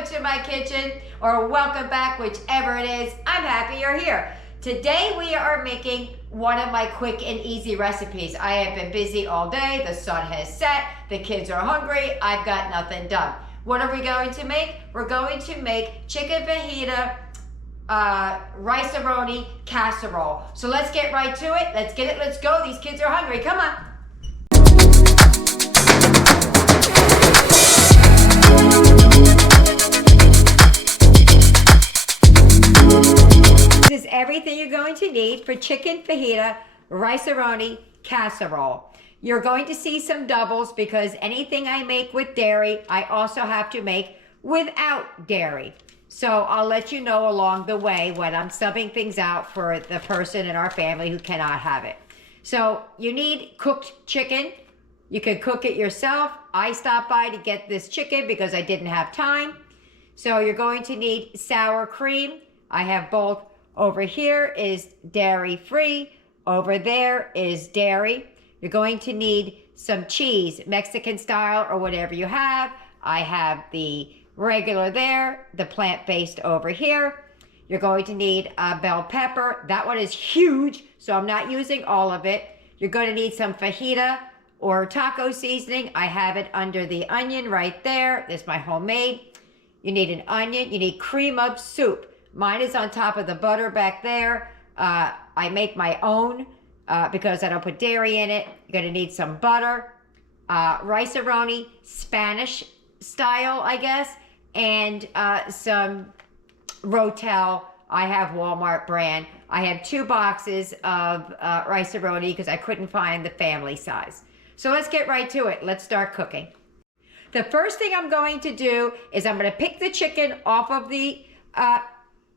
welcome to my kitchen, or welcome back, whichever it is. I'm happy you're here. Today we are making one of my quick and easy recipes. I have been busy all day, the sun has set, the kids are hungry, I've got nothing done. What are we going to make? We're going to make chicken fajita, rice-a-roni casserole. So let's get right to it. Let's get it, let's go. These kids are hungry, come on. This is everything you're going to need for chicken fajita rice-a-roni casserole. You're going to see some doubles because anything I make with dairy, I also have to make without dairy. So I'll let you know along the way when I'm subbing things out for the person in our family who cannot have it. So you need cooked chicken. You can cook it yourself. I stopped by to get this chicken because I didn't have time. So you're going to need sour cream. I have both. Over here is dairy-free. Over there is dairy. You're going to need some cheese, Mexican style or whatever you have. I have the regular there, the plant-based over here. You're going to need a bell pepper. That one is huge, so I'm not using all of it. You're going to need some fajita or taco seasoning. I have it under the onion right there. This is my homemade. You need an onion. You need cream of soup. Mine is on top of the butter back there. I make my own because I don't put dairy in it. You're going to need some butter, rice-a-roni, Spanish style, I guess, and some Rotel. I have Walmart brand. I have 2 boxes of rice-a-roni because I couldn't find the family size. So let's get right to it. Let's start cooking. The first thing I'm going to do is I'm going to pick the chicken off of the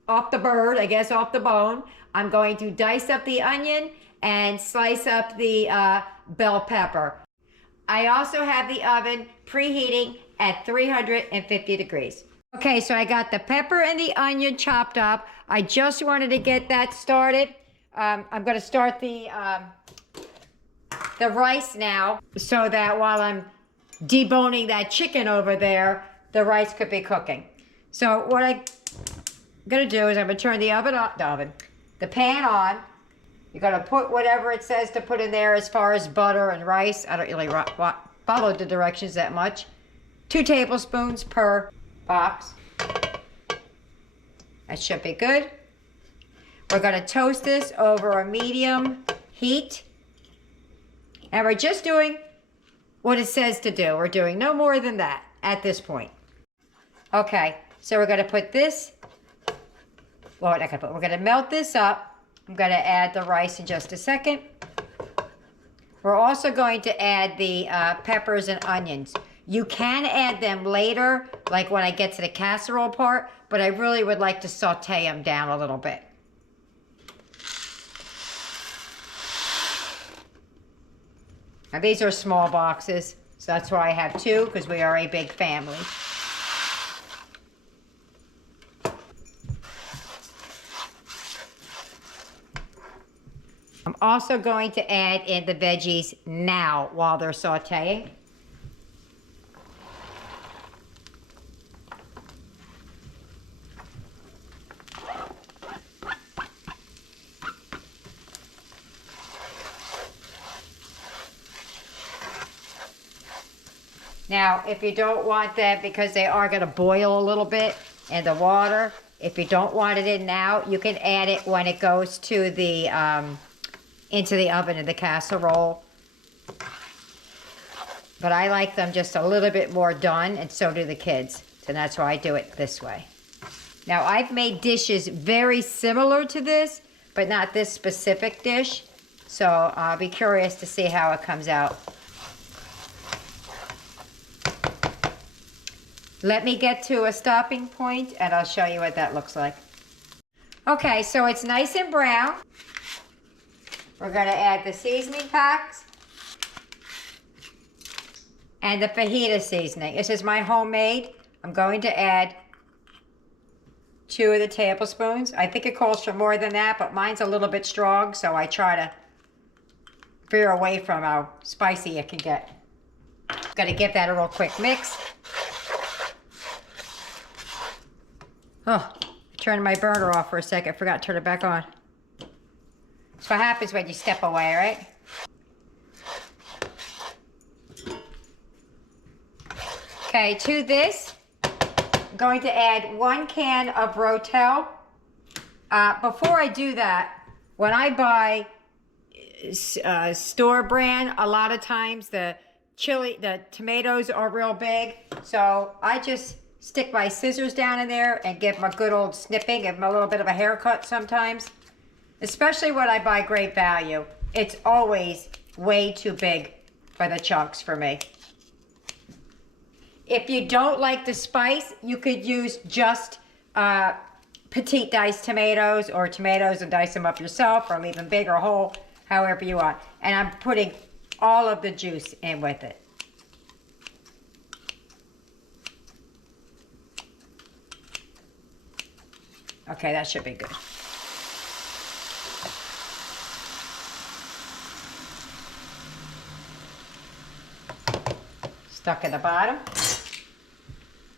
bird, I guess, off the bone. I'm going to dice up the onion and slice up the bell pepper. I also have the oven preheating at 350 degrees. Okay, so I got the pepper and the onion chopped up. I just wanted to get that started. I'm going to start the rice now so that while I'm deboning that chicken over there, the rice could be cooking. So what I'm going to do is I'm going to turn the the pan on. You're going to put whatever it says to put in there as far as butter and rice. I don't really follow the directions that much. 2 tablespoons per box. That should be good. We're going to toast this over a medium heat. And we're just doing what it says to do. We're doing no more than that at this point. Okay, so we're going to put this. Well, we're going to melt this up. I'm going to add the rice in just a second. We're also going to add the peppers and onions. You can add them later, like when I get to the casserole part, but I really would like to saute them down a little bit. Now these are small boxes, so that's why I have 2, because we are a big family. I'm also going to add in the veggies now while they're sauteing. Now, if you don't want that, because they are going to boil a little bit in the water, if you don't want it in now, you can add it when it goes to the into the oven in the casserole. But I like them just a little bit more done, and so do the kids. So that's why I do it this way. Now, I've made dishes very similar to this, but not this specific dish. So I'll be curious to see how it comes out. Let me get to a stopping point, and I'll show you what that looks like. Okay, so it's nice and brown. We're going to add the seasoning packs and the fajita seasoning. This is my homemade. I'm going to add 2 of the tablespoons. I think it calls for more than that, but mine's a little bit strong, so I try to veer away from how spicy it can get. Got to give that a real quick mix. Oh, turn my burner off for a second. Forgot to turn it back on. That's what happens when you step away, right? Okay, to this, I'm going to add 1 can of Rotel. Before I do that, when I buy store brand, a lot of times the tomatoes are real big. So I just stick my scissors down in there and give them a good old snipping, give them a little bit of a haircut sometimes. Especially when I buy Great Value. It's always way too big for the chunks for me. If you don't like the spice, you could use just petite diced tomatoes or tomatoes and dice them up yourself or leave them big or whole, however you want. And I'm putting all of the juice in with it. Okay, that should be good. Stuck at the bottom.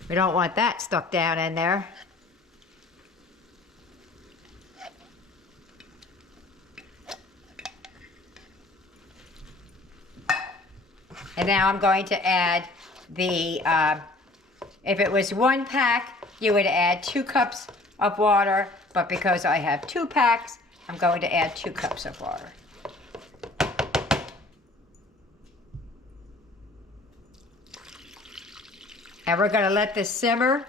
We don't want that stuck down in there. And now I'm going to add the, if it was 1 pack, you would add 2 cups of water, but because I have 2 packs, I'm going to add 2 cups of water. And we're going to let this simmer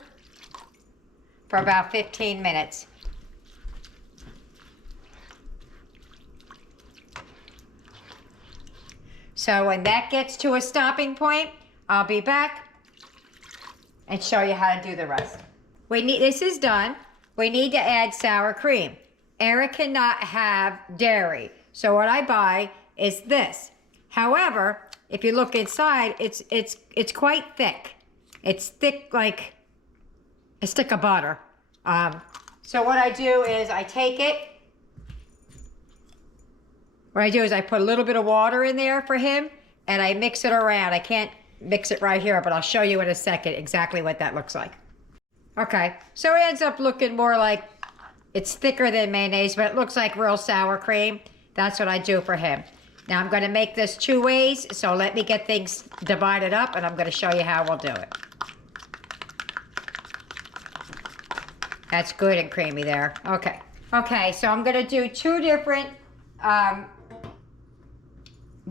for about 15 minutes. So when that gets to a stopping point, I'll be back and show you how to do the rest. This is done. We need to add sour cream. Eric cannot have dairy. So what I buy is this. However, if you look inside, it's quite thick. It's thick like a stick of butter. So what I do is I take it. What I do is I put a little bit of water in there for him and I mix it around. I can't mix it right here, but I'll show you in a second exactly what that looks like. Okay, so it ends up looking more like it's thicker than mayonnaise, but it looks like real sour cream. That's what I do for him. Now I'm gonna make this 2 ways, so let me get things divided up and I'm gonna show you how we'll do it. That's good and creamy there. Okay. Okay, so I'm gonna do 2 different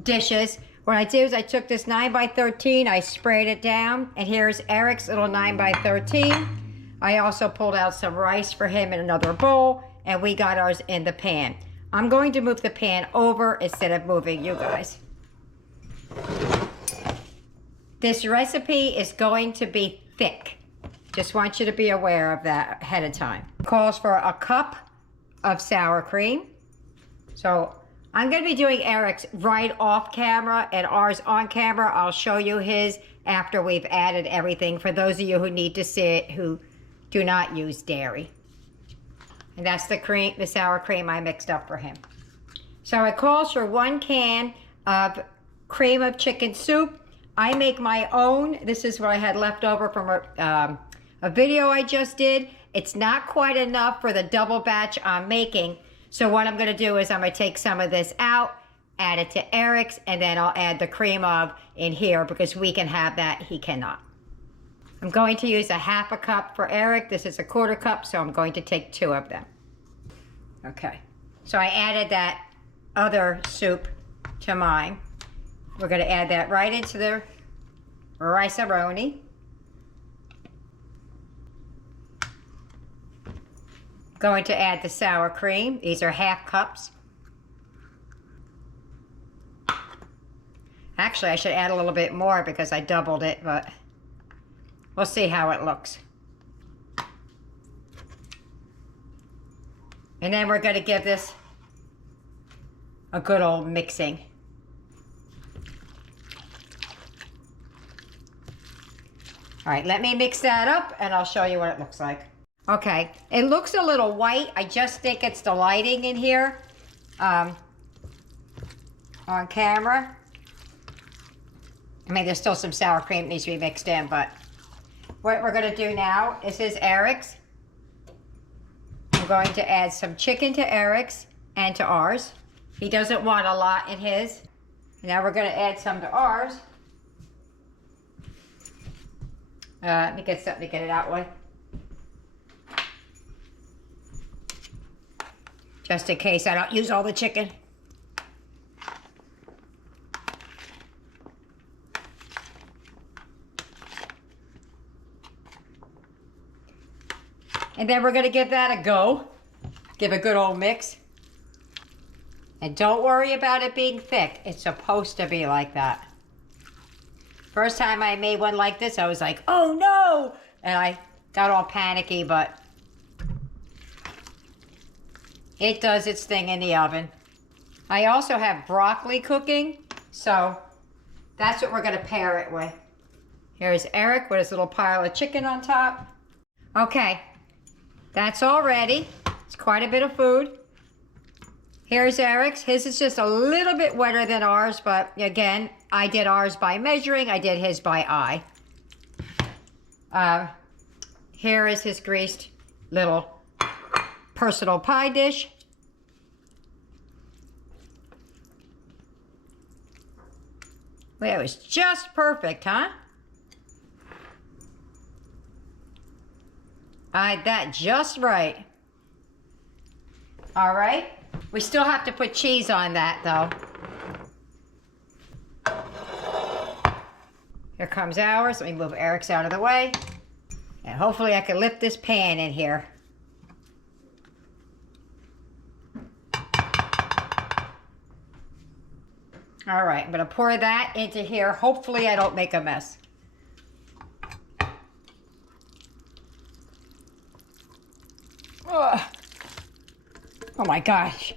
dishes. What I did is I took this 9x13, I sprayed it down, and here's Eric's little 9x13. I also pulled out some rice for him in another bowl, and we got ours in the pan. I'm going to move the pan over instead of moving you guys. This recipe is going to be thick. Just want you to be aware of that ahead of time. It calls for a cup of sour cream. So I'm going to be doing Eric's right off camera and ours on camera. I'll show you his after we've added everything for those of you who need to see it who do not use dairy. And that's the sour cream I mixed up for him. So it calls for 1 can of cream of chicken soup. I make my own. This is what I had left over from a video I just did. It's not quite enough for the double batch I'm making. So what I'm gonna do is I'm gonna take some of this out, add it to Eric's, and then I'll add the cream of in here because we can have that, he cannot. I'm going to use a 1/2 cup for Eric. This is a 1/4 cup, so I'm going to take 2 of them. Okay, so I added that other soup to mine. We're gonna add that right into the Rice-A-Roni. Going to add the sour cream. These are 1/2 cups. Actually, I should add a little bit more because I doubled it, but we'll see how it looks. And then we're going to give this a good old mixing. All right, let me mix that up and I'll show you what it looks like. Okay, it looks a little white. I just think it's the lighting in here on camera. I mean, there's still some sour cream that needs to be mixed in, but what we're gonna do now, this is Eric's. I'm going to add some chicken to Eric's and to ours. He doesn't want a lot in his. Now we're going to add some to ours. Let me get something to get it out with. Just in case I don't use all the chicken. And then we're going to give that a go. Give a good old mix. And don't worry about it being thick. It's supposed to be like that. First time I made one like this, I was like, oh no! And I got all panicky, but it does its thing in the oven. I also have broccoli cooking, so that's what we're going to pair it with. Here's Eric with his little pile of chicken on top. Okay, that's all ready. It's quite a bit of food. Here's Eric's. His is just a little bit wetter than ours, but again, I did ours by measuring. I did his by eye. Here is his greased little personal pie dish. Well, it was just perfect, huh? I had that just right. All right. We still have to put cheese on that, though. Here comes ours. Let me move Eric's out of the way. And hopefully I can lift this pan in here. All right, I'm gonna pour that into here. Hopefully I don't make a mess. Ugh. Oh my gosh.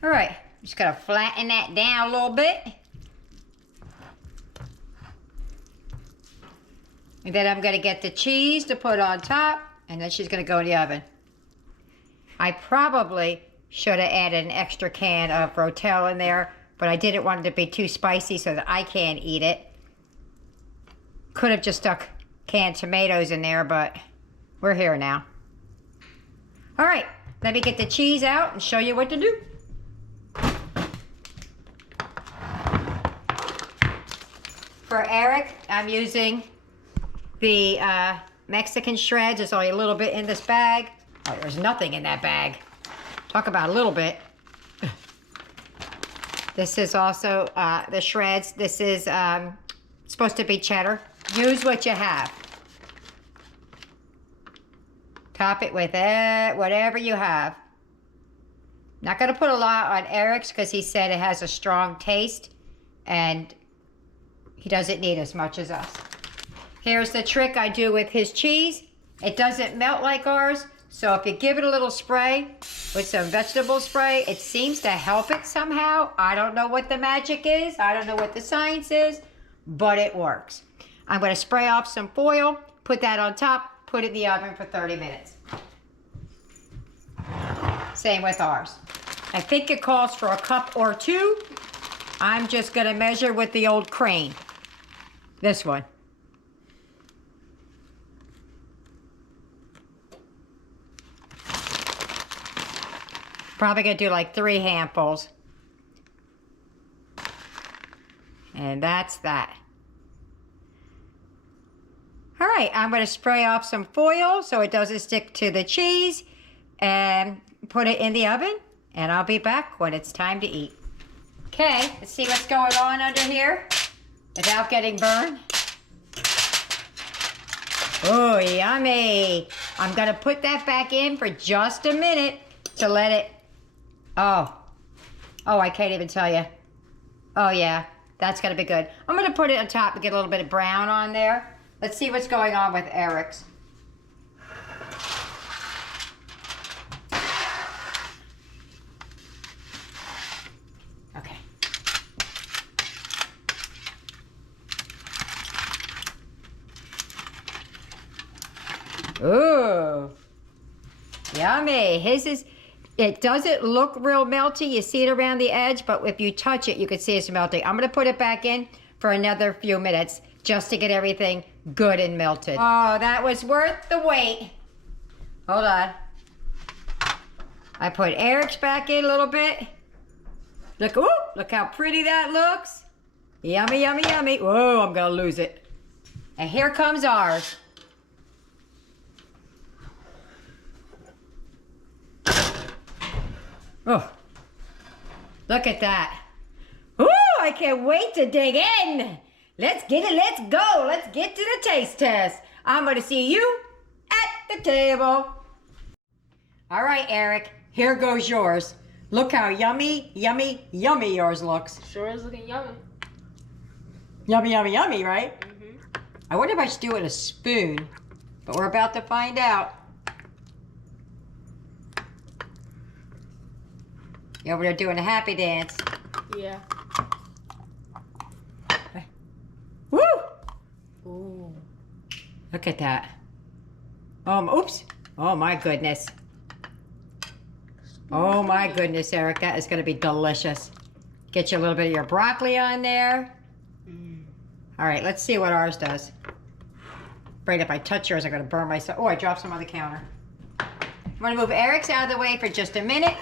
All right, just gotta flatten that down a little bit. And then I'm gonna get the cheese to put on top, and then she's gonna go in the oven. I probably should have added an extra can of Rotel in there, but I didn't want it to be too spicy so that I can't eat it. Could have just stuck canned tomatoes in there, but we're here now. All right, let me get the cheese out and show you what to do. For Eric, I'm using the Mexican shreds. There's only a little bit in this bag. Oh, there's nothing in that bag. Talk about a little bit. This is also the shreds. This is supposed to be cheddar. Use what you have. Top it with whatever you have. Not going to put a lot on Eric's because he said it has a strong taste and he doesn't need as much as us. Here's the trick I do with his cheese. It doesn't melt like ours, so if you give it a little spray with some vegetable spray, it seems to help it somehow. I don't know what the magic is. I don't know what the science is, but it works. I'm going to spray off some foil, put that on top, put it in the oven for 30 minutes. Same with ours. I think it calls for a cup or two. I'm just going to measure with the old crane. This one. Probably going to do like 3 handfuls. And that's that. All right, I'm going to spray off some foil so it doesn't stick to the cheese and put it in the oven, and I'll be back when it's time to eat. Okay, let's see what's going on under here without getting burned. Oh, yummy. I'm going to put that back in for just a minute to let it... Oh, I can't even tell you. Oh, yeah, that's going to be good. I'm going to put it on top and get a little bit of brown on there. Let's see what's going on with Eric's. Okay. Ooh, yummy. His is, It doesn't look real melty. You see it around the edge, but if you touch it, you can see it's melting. I'm gonna put it back in for another few minutes just to get everything good and melted. Oh, that was worth the wait. Hold on. I put Eric's back in a little bit. Look, ooh, look how pretty that looks. Yummy, yummy, yummy. Whoa, I'm gonna lose it. And here comes ours. Oh, look at that. Ooh, I can't wait to dig in. Let's get it, let's go. Let's get to the taste test. I'm gonna see you at the table. All right, Eric, here goes yours. Look how yummy, yummy, yummy yours looks. Sure is looking yummy. Yummy, yummy, yummy, right? Mm-hmm. I wonder if I should do it with a spoon, but we're about to find out. You over there doing a happy dance. Yeah. Woo! Ooh. Look at that. Oops. Oh my goodness. Oh my goodness, Eric, that is gonna be delicious. Get you a little bit of your broccoli on there. All right, let's see what ours does. Afraid if I touch yours, I'm gonna burn myself. Oh, I dropped some on the counter. I'm gonna move Eric's out of the way for just a minute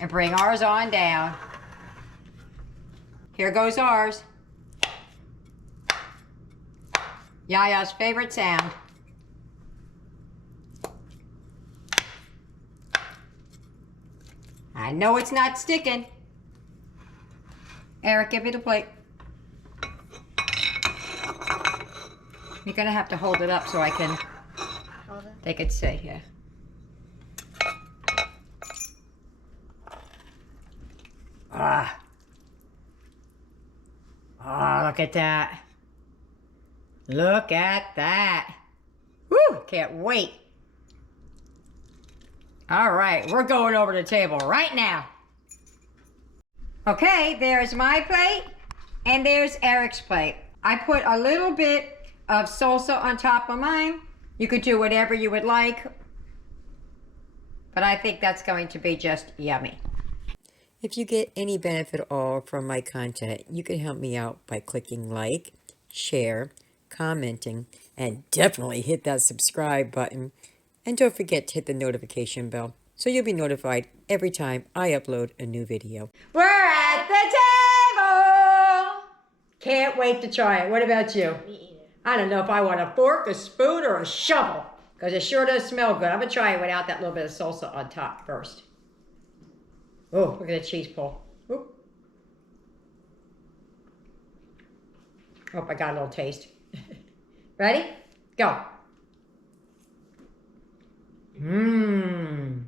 and bring ours on down. Here goes ours. Yaya's favorite sound. I know it's not sticking. Eric, give me the plate. You're gonna have to hold it up so I can, they could see, yeah. Ah. Oh, look at that. Look at that. Woo, can't wait. All right, we're going over to the table right now. Okay, there's my plate and there's Eric's plate. I put a little bit of salsa on top of mine. You could do whatever you would like, but I think that's going to be just yummy. If you get any benefit at all from my content, you can help me out by clicking like, share, commenting, and definitely hit that subscribe button. And don't forget to hit the notification bell so you'll be notified every time I upload a new video. We're at the table! Can't wait to try it. What about you? Me either. I don't know if I want a fork, a spoon, or a shovel, because it sure does smell good. I'm gonna try it without that little bit of salsa on top first. Oh, look at the cheese pull. Oop. Oh, I got a little taste. Ready? Go. Mmm.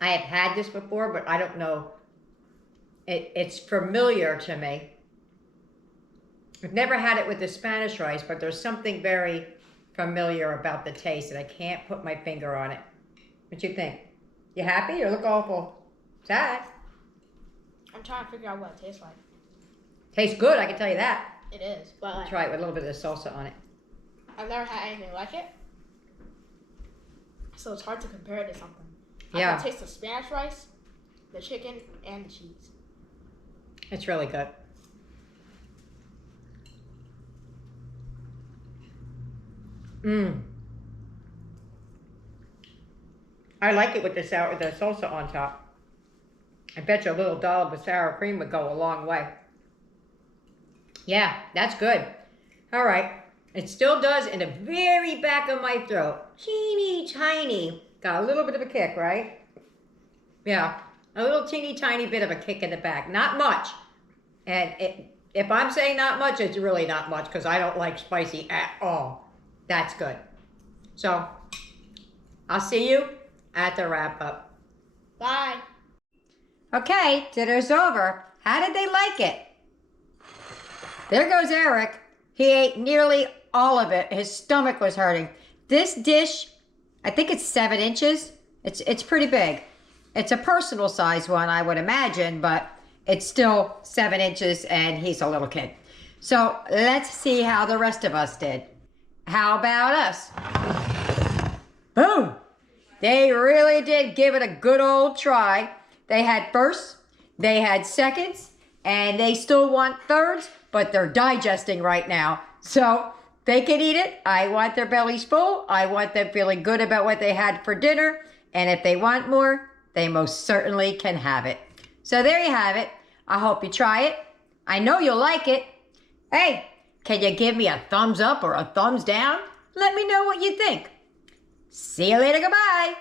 I have had this before, but I don't know. It's familiar to me. I've never had it with the Spanish rice, but there's something very familiar about the taste, and I can't put my finger on it. What you think? You happy? You look awful sad. I'm trying to figure out what it tastes like. Tastes good, I can tell you that. It is, but like, Try it with a little bit of salsa on it. I've never had anything like it, so it's hard to compare it to something. Yeah. I can taste the Spanish rice, the chicken, and the cheese. It's really good. Mmm. I like it with the salsa on top. I bet you a little dollop of sour cream would go a long way. Yeah, that's good. All right. It still does in the very back of my throat. Teeny tiny. Got a little bit of a kick, right? Yeah. A little teeny tiny bit of a kick in the back. Not much. And if I'm saying not much, it's really not much because I don't like spicy at all. That's good. So, I'll see you at the wrap up. Bye. Okay, dinner's over. How did they like it? There goes Eric. He ate nearly all of it. His stomach was hurting. This dish, I think it's 7 inches. It's pretty big. It's a personal size one, I would imagine, but it's still 7 inches and he's a little kid. So let's see how the rest of us did. How about us? Boom! They really did give it a good old try. They had firsts, they had seconds, and they still want thirds, but they're digesting right now. So they can eat it. I want their bellies full. I want them feeling good about what they had for dinner. And if they want more, they most certainly can have it. So there you have it. I hope you try it. I know you'll like it. Hey, can you give me a thumbs up or a thumbs down? Let me know what you think. See you later. Goodbye.